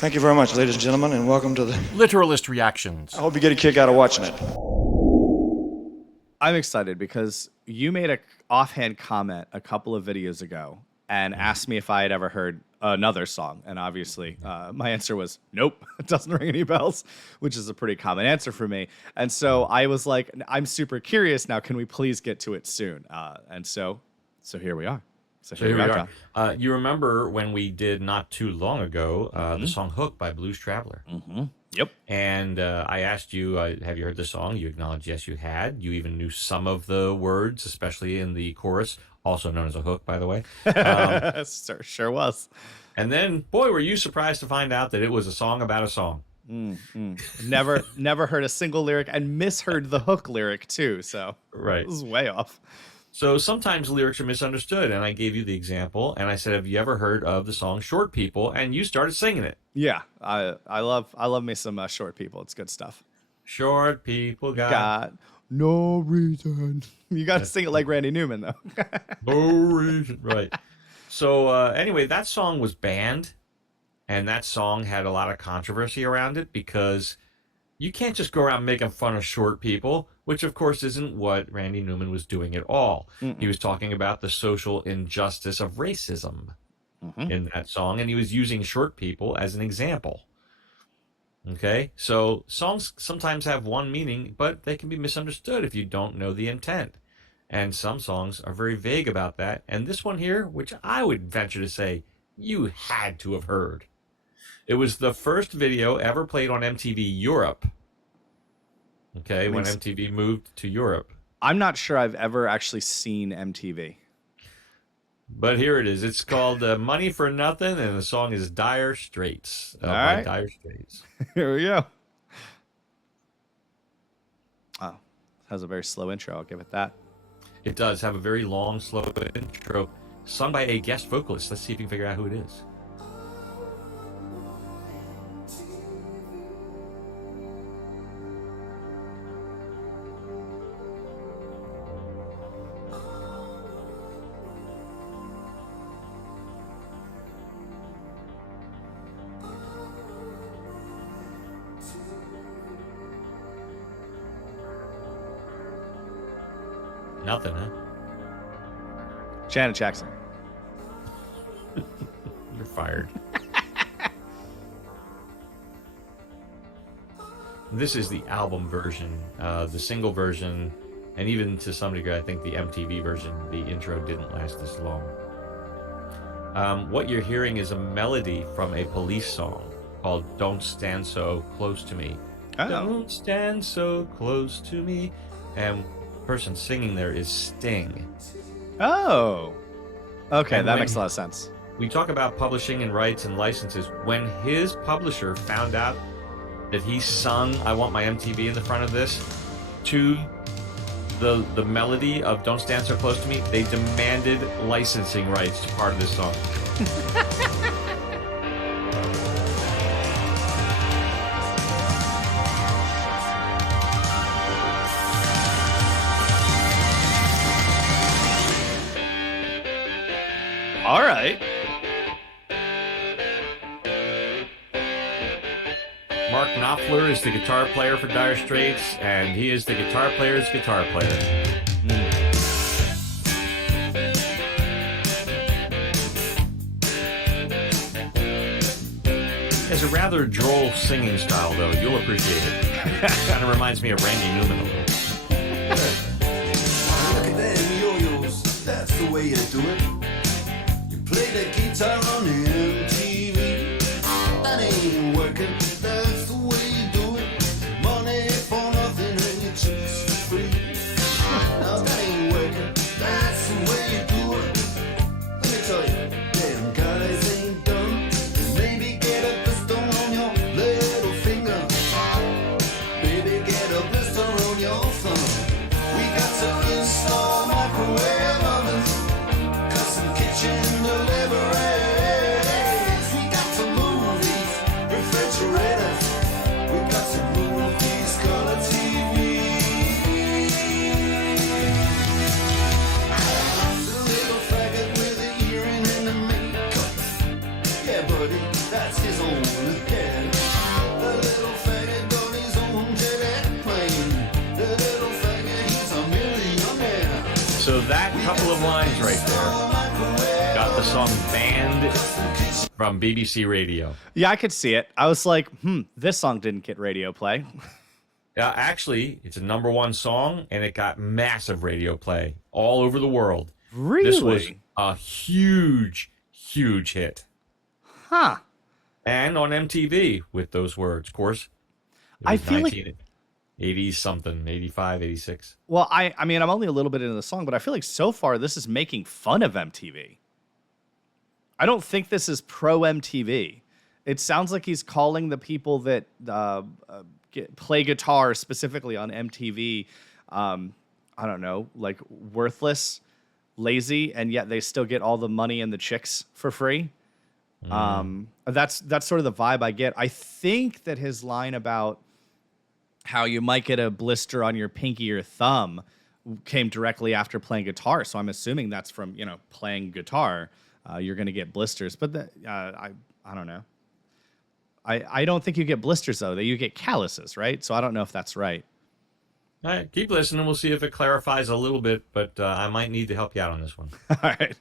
Thank you very much, ladies and gentlemen, and welcome to the Literalist reactions. I hope you get a kick out of watching it. I'm excited because you made a offhand comment a couple of videos ago and asked me if I had ever heard another song. And obviously, my answer was nope, it doesn't ring any bells, which is a pretty common answer for me. And so I was like, I'm super curious now. Can we please get to it soon? And so here we are. So here we are. You remember when we did not too long ago the song Hook by Blues Traveler? Mm-hmm. Yep. And I asked you, have you heard the song? You acknowledged yes, you had. You even knew some of the words, especially in the chorus, also known as a hook, by the way. Sure was. And then, boy, were you surprised to find out that it was a song about a song. Never heard a single lyric and misheard the hook lyric, too. So right. This is way off. So sometimes lyrics are misunderstood, and I gave you the example, and I said, have you ever heard of the song Short People? And you started singing it. Yeah, I love me some Short People. It's good stuff. Short people got no reason. You got to sing it like Randy Newman, though. No reason. Right. So anyway, that song was banned, and that song had a lot of controversy around it because you can't just go around making fun of short people, which of course isn't what Randy Newman was doing at all. He was talking about the social injustice of racism in that song, and he was using short people as an example. Okay, so songs sometimes have one meaning, but they can be misunderstood if you don't know the intent. And some songs are very vague about that. And this one here, which I would venture to say you had to have heard. It was the first video ever played on MTV Europe. Okay, when MTV moved to Europe. I'm not sure I've ever actually seen MTV. But here it is. It's called Money for Nothing, and the song is Dire Straits. All right. Dire Straits. Here we go. Oh, has a very slow intro. I'll give it that. It does have a very long, slow intro, sung by a guest vocalist. Let's see if you can figure out who it is. Nothing, huh? Janet Jackson. You're fired. This is the album version, the single version, and even to some degree, I think the MTV version, the intro didn't last this long. What you're hearing is a melody from a Police song called Don't Stand So Close to Me. Oh. Don't stand so close to me. And person singing there is Sting. Oh. Okay, And that when- makes a lot of sense. We talk about publishing and rights and licenses. When his publisher found out that he sung I Want My MTV in the front of this to the melody of Don't Stand So Close to Me, they demanded licensing rights to part of this song. All right. Mark Knopfler is the guitar player for Dire Straits, and he is the guitar player's guitar player. He has a rather droll singing style, though. You'll appreciate it. Kind of reminds me of Randy Newman a little. Look at them yo-yos, that's the way you do it. You play the guitar on the MTV. That ain't working, that's the way you do it. Money for nothing and your chicks for free. Now that ain't working, that's the way you do it. Let me tell you, damn guys ain't dumb. Maybe get a blister on your little finger. Baby, get a blister on your thumb. We got to install microwave ovens, custom kitchen delivery. lines right there. Got the song banned from BBC Radio. Yeah, I could see it. I was like, this song didn't get radio play. Actually, it's a #1 song, and it got massive radio play all over the world. Really? This was a huge, huge hit. Huh. And on MTV with those words, of course. I feel like 80 something, 85, 86. Well, I mean, I'm only a little bit into the song, but I feel like so far this is making fun of MTV. I don't think this is pro MTV. It sounds like he's calling the people that play guitar specifically on MTV, I don't know, like worthless, lazy, and yet they still get all the money and the chicks for free. That's sort of the vibe I get. I think that his line about how you might get a blister on your pinky or thumb came directly after playing guitar. So I'm assuming that's from, playing guitar. You're going to get blisters. But I don't know. I don't think you get blisters, though. You get calluses, right? So I don't know if that's right. All right, keep listening. We'll see if it clarifies a little bit, but I might need to help you out on this one. All right.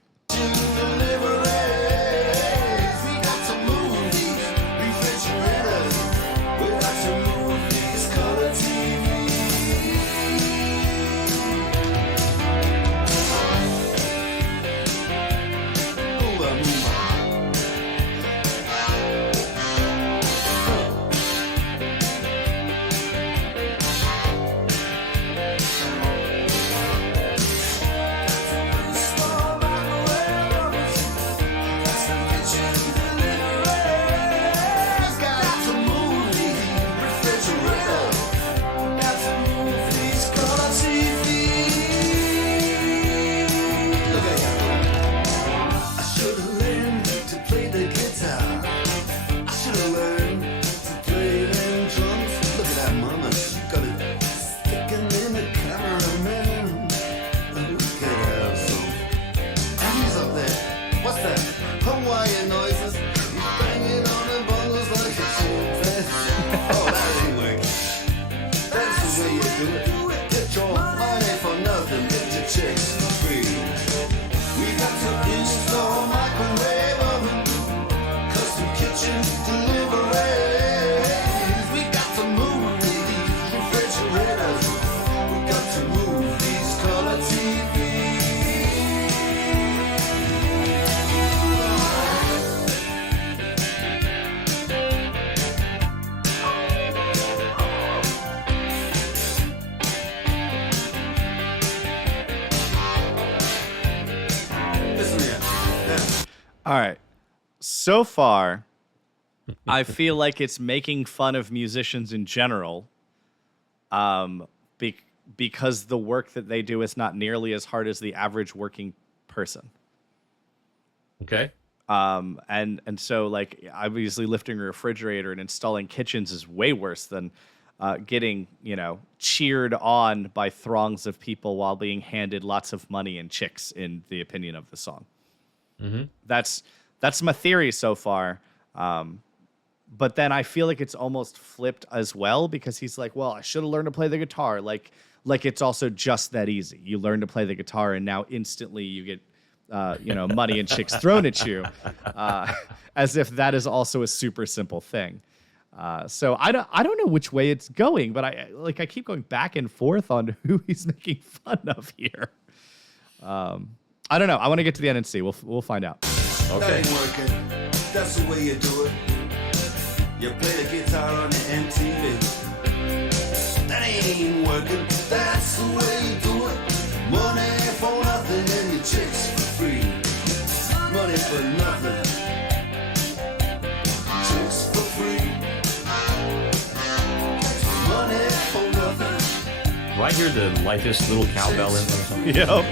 All right. So far, I feel like it's making fun of musicians in general, because the work that they do is not nearly as hard as the average working person. Okay. And so, like, obviously lifting a refrigerator and installing kitchens is way worse than getting, cheered on by throngs of people while being handed lots of money and chicks, in the opinion of the song. Mm-hmm. That's my theory so far. But then I feel like it's almost flipped as well, because he's like, well, I should have learned to play the guitar. Like it's also just that easy. You learn to play the guitar and now instantly you get, money and chicks thrown at you, as if that is also a super simple thing. So I don't know which way it's going, but I keep going back and forth on who he's making fun of here. I don't know. I want to get to the end and see. We'll find out. Okay. That ain't working. That's the way you do it. You play the guitar on the MTV. That ain't working. That's the way you do it. Money for nothing and your chicks for free. Money for nothing. Chicks for free. Money for nothing. Do I hear the lightest little cowbell in there or something? Yep.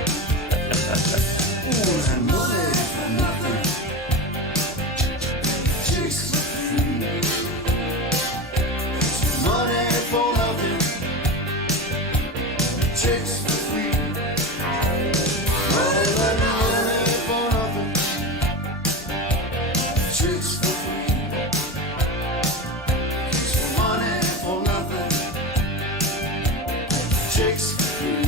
Ooh, and money for nothing. Chicks for free. Money for nothing. Chicks for free. Money for nothing. Chicks for free. Money for nothing. Chicks for free.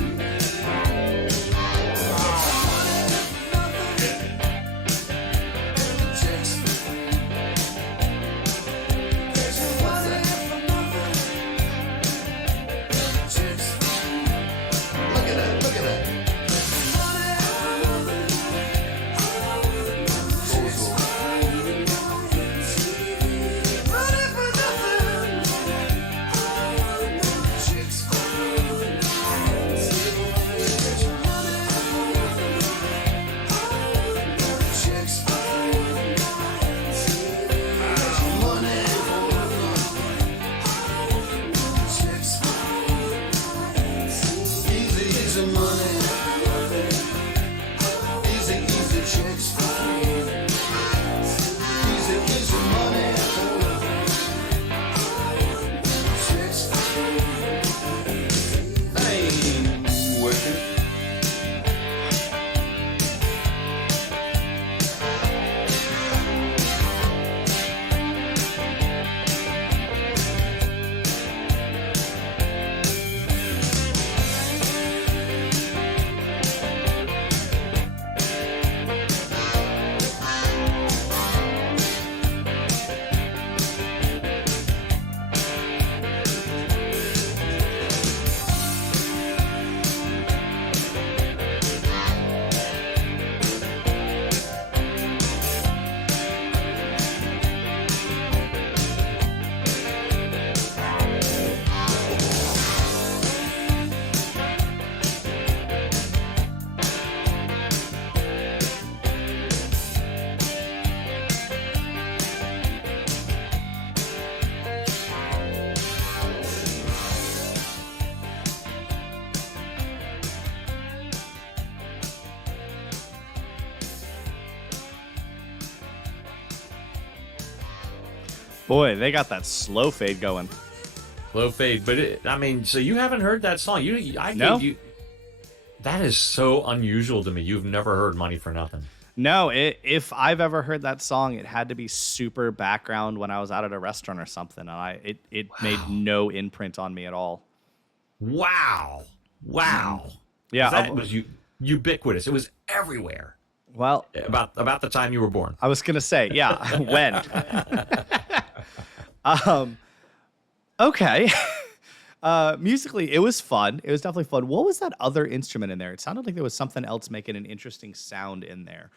Boy, they got that slow fade going. Low fade, but so you haven't heard that song? No. That is so unusual to me. You've never heard "Money for Nothing." No, if I've ever heard that song, it had to be super background when I was out at a restaurant or something, and it made no imprint on me at all. Wow. Yeah, That was ubiquitous. It was everywhere. Well, About the time you were born. I was gonna say, yeah, when. Okay. Musically, it was fun. It was definitely fun. What was that other instrument in there? It sounded like there was something else making an interesting sound in there.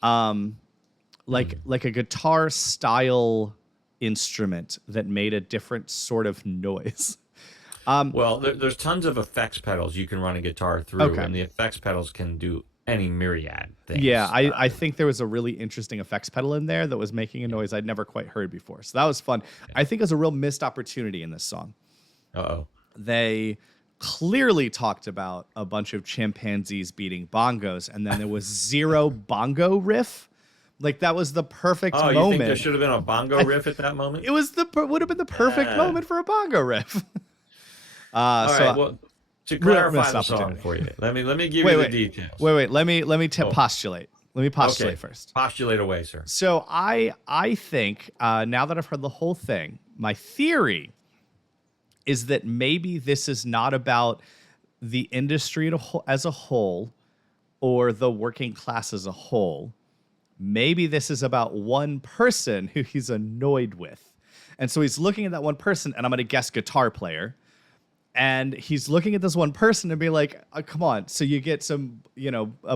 Like a guitar style instrument that made a different sort of noise. Well, there's tons of effects pedals you can run a guitar through, Okay. and the effects pedals can do any myriad things. Yeah, I think there was a really interesting effects pedal in there that was making a noise I'd never quite heard before. So that was fun. I think it was a real missed opportunity in this song. Uh-oh. They clearly talked about a bunch of chimpanzees beating bongos, and then there was zero bongo riff. Like, that was the perfect Oh, you moment. think there should have been a bongo riff at that moment? It was would have been the perfect moment for a bongo riff. All right, well, to clarify missed the song opportunity. for you, let me give you the details. Wait. Let me postulate. Let me postulate Okay. first. Postulate away, sir. So I think now that I've heard the whole thing, my theory is that maybe this is not about the industry as a whole or the working class as a whole. Maybe this is about one person who he's annoyed with. And so he's looking at that one person, and I'm going to guess guitar player. And he's looking at this one person and be like, oh, come on. So you get some,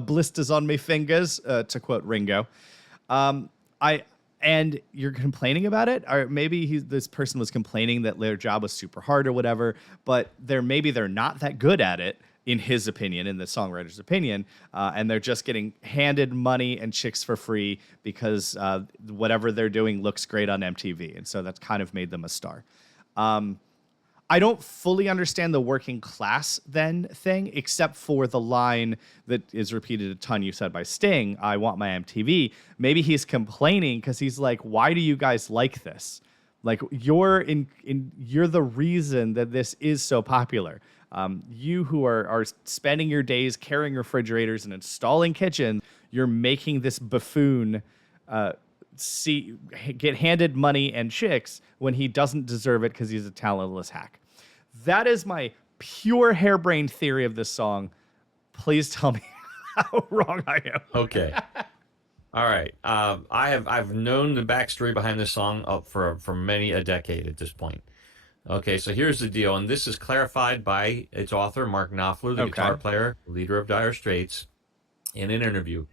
blisters on me fingers, to quote Ringo. And you're complaining about it, or maybe this person was complaining that their job was super hard or whatever, but maybe they're not that good at it, in his opinion, in the songwriter's opinion, and they're just getting handed money and chicks for free because whatever they're doing looks great on MTV, and so that's kind of made them a star. I don't fully understand the working class then thing, except for the line that is repeated a ton you said by Sting, I want my MTV. Maybe he's complaining because he's like, why do you guys like this? Like, you're the reason that this is so popular. You who are spending your days carrying refrigerators and installing kitchens, you're making this buffoon get handed money and chicks when he doesn't deserve it because he's a talentless hack. That is my pure harebrained theory of this song. Please tell me how wrong I am. Okay. All right. I've known the backstory behind this song for many a decade at this point. Okay, so here's the deal, and this is clarified by its author, Mark Knopfler, the guitar player, leader of Dire Straits, in an interview.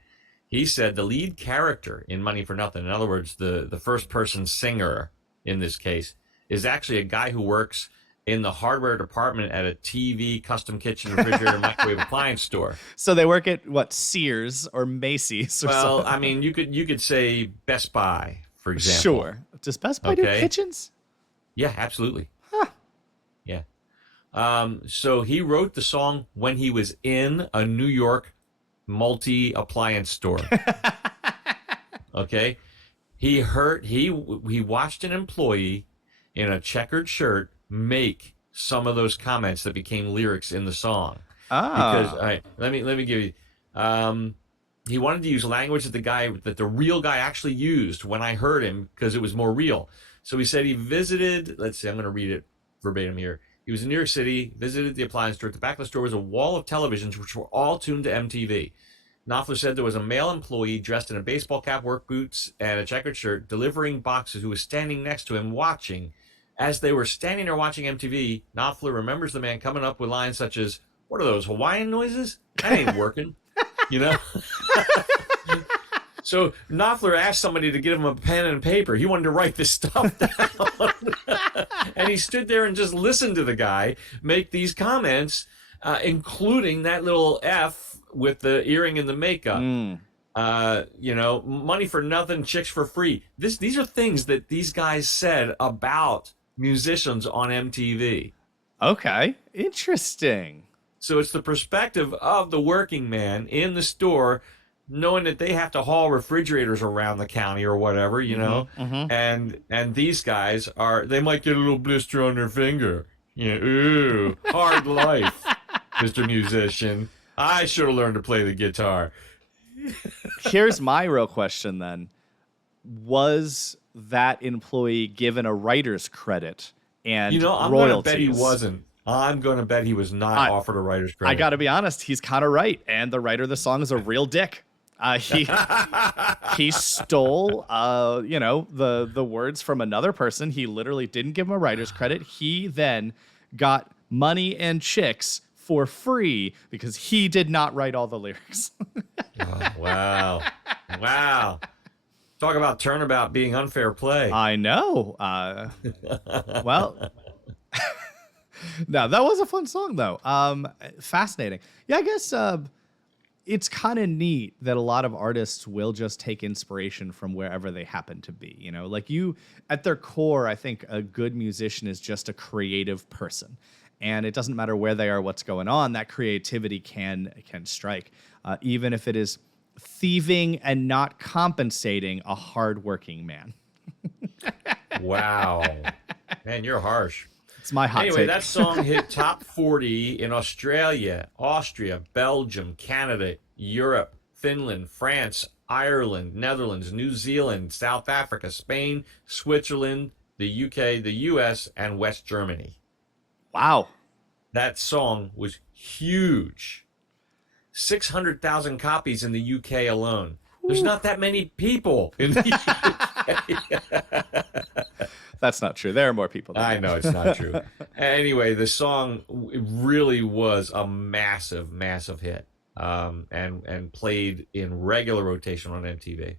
He said the lead character in Money for Nothing, in other words, the first-person singer in this case, is actually a guy who works in the hardware department at a TV, custom kitchen, refrigerator, microwave appliance store. So they work at, Sears or Macy's or something? Well, I mean, you could say Best Buy, for example. Sure. Does Best Buy do kitchens? Yeah, absolutely. Huh. Yeah. So he wrote the song when he was in a New York multi-appliance store. Okay? He watched an employee in a checkered shirt make some of those comments that became lyrics in the song. Because let me give you he wanted to use language that the real guy actually used when I heard him because it was more real. So he said he visited, let's see, I'm going to read it verbatim here. He was in New York City, visited the appliance store. At the back of the store was a wall of televisions which were all tuned to MTV. Knopfler said there was a male employee dressed in a baseball cap, work boots, and a checkered shirt delivering boxes who was standing next to him watching. As they were standing there watching MTV, Knopfler remembers the man coming up with lines such as, "What are those, Hawaiian noises? That ain't working." So Knopfler asked somebody to give him a pen and paper. He wanted to write this stuff down. And he stood there and just listened to the guy make these comments, including that little F with the earring and the makeup. Money for nothing, chicks for free. These are things that these guys said about musicians on MTV. Okay, interesting. So it's the perspective of the working man in the store knowing that they have to haul refrigerators around the county or whatever, you know, and these guys they might get a little blister on their finger. Yeah, ooh, hard life, Mr. Musician. I should have learned to play the guitar. Here's my real question then. Was that employee given a writer's credit and I'm going to royalties? bet he wasn't. I'm going to bet he was not offered a writer's credit. I got to be honest, he's kind of right. And the writer of the song is a real dick. He stole, the words from another person. He literally didn't give him a writer's credit. He then got money and chicks for free because he did not write all the lyrics. Oh, wow. Talk about turnabout being unfair play. I know. Well, no, that was a fun song though. Fascinating. Yeah, I guess it's kind of neat that a lot of artists will just take inspiration from wherever they happen to be. You know, like at their core, I think a good musician is just a creative person. And it doesn't matter where they are, what's going on, that creativity can strike. Even if it is thieving and not compensating a hardworking man. Wow. Man, you're harsh. It's my hot Anyway, take. that song hit top 40 in Australia, Austria, Belgium, Canada, Europe, Finland, France, Ireland, Netherlands, New Zealand, South Africa, Spain, Switzerland, the UK, the US, and West Germany. Wow. That song was huge. 600,000 copies in the UK alone. There's not that many people in the UK. That's not true. There are more people. I know it's not true. Anyway, the song really was a massive, massive hit, and played in regular rotation on MTV.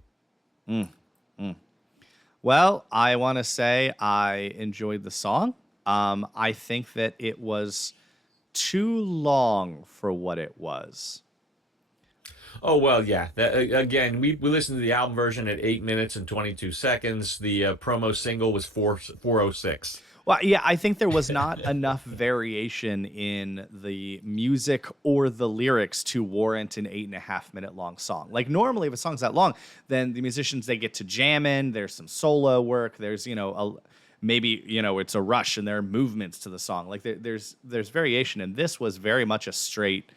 Well, I want to say I enjoyed the song. I think that it was too long for what it was. Oh, well, yeah. Again, we listened to the album version at 8 minutes and 22 seconds. The promo single was 4:06. Well, yeah, I think there was not enough variation in the music or the lyrics to warrant an 8.5-minute long song. Like normally, if a song's that long, then the musicians, they get to jam in. There's some solo work. There's, maybe, it's a rush and there are movements to the song. Like there's variation. And this was very much a straight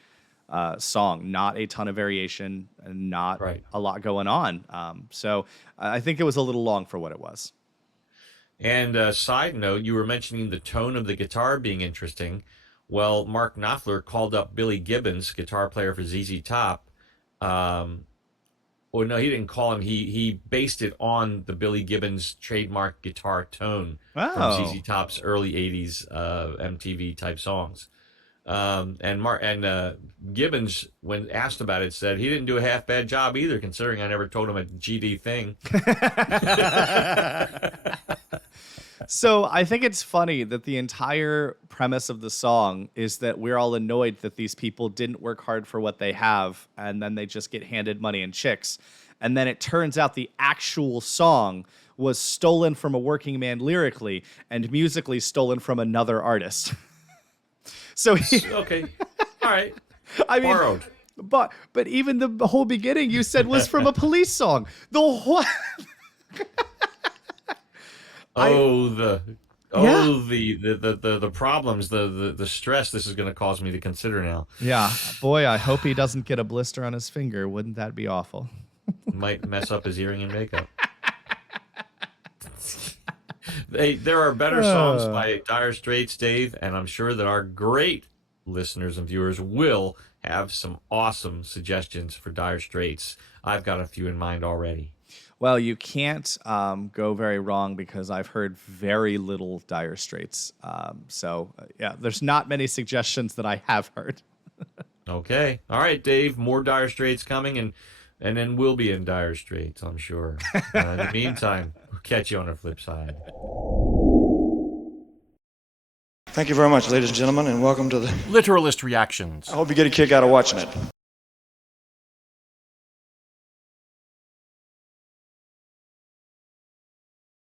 song, not a ton of variation and not a lot going on. So I think it was a little long for what it was. And side note, you were mentioning the tone of the guitar being interesting. Well, Mark Knopfler called up Billy Gibbons, guitar player for ZZ Top. Well, no, he didn't call him. He based it on the Billy Gibbons trademark guitar tone from ZZ Top's early 80s MTV type songs. And Gibbons, when asked about it, said he didn't do a half bad job either, considering I never told him a GD thing. So I think it's funny that the entire premise of the song is that we're all annoyed that these people didn't work hard for what they have, and then they just get handed money and chicks. And then it turns out the actual song was stolen from a working man lyrically and musically stolen from another artist. So okay, all right. I mean, borrowed. But even the whole beginning you said was from a Police song. The whole the problems, the stress this is going to cause me to consider now. Yeah, boy, I hope he doesn't get a blister on his finger. Wouldn't that be awful? Might mess up his earring and makeup. There are better songs by Dire Straits, Dave, and I'm sure that our great listeners and viewers will have some awesome suggestions for Dire Straits. I've got a few in mind already. Well, you can't go very wrong because I've heard very little Dire Straits. Yeah, there's not many suggestions that I have heard. Okay. All right, Dave, more Dire Straits coming, and then we'll be in Dire Straits, I'm sure. In the meantime, we'll catch you on the flip side. Thank you very much, ladies and gentlemen, and welcome to the... Literalist reactions. I hope you get a kick out of watching it.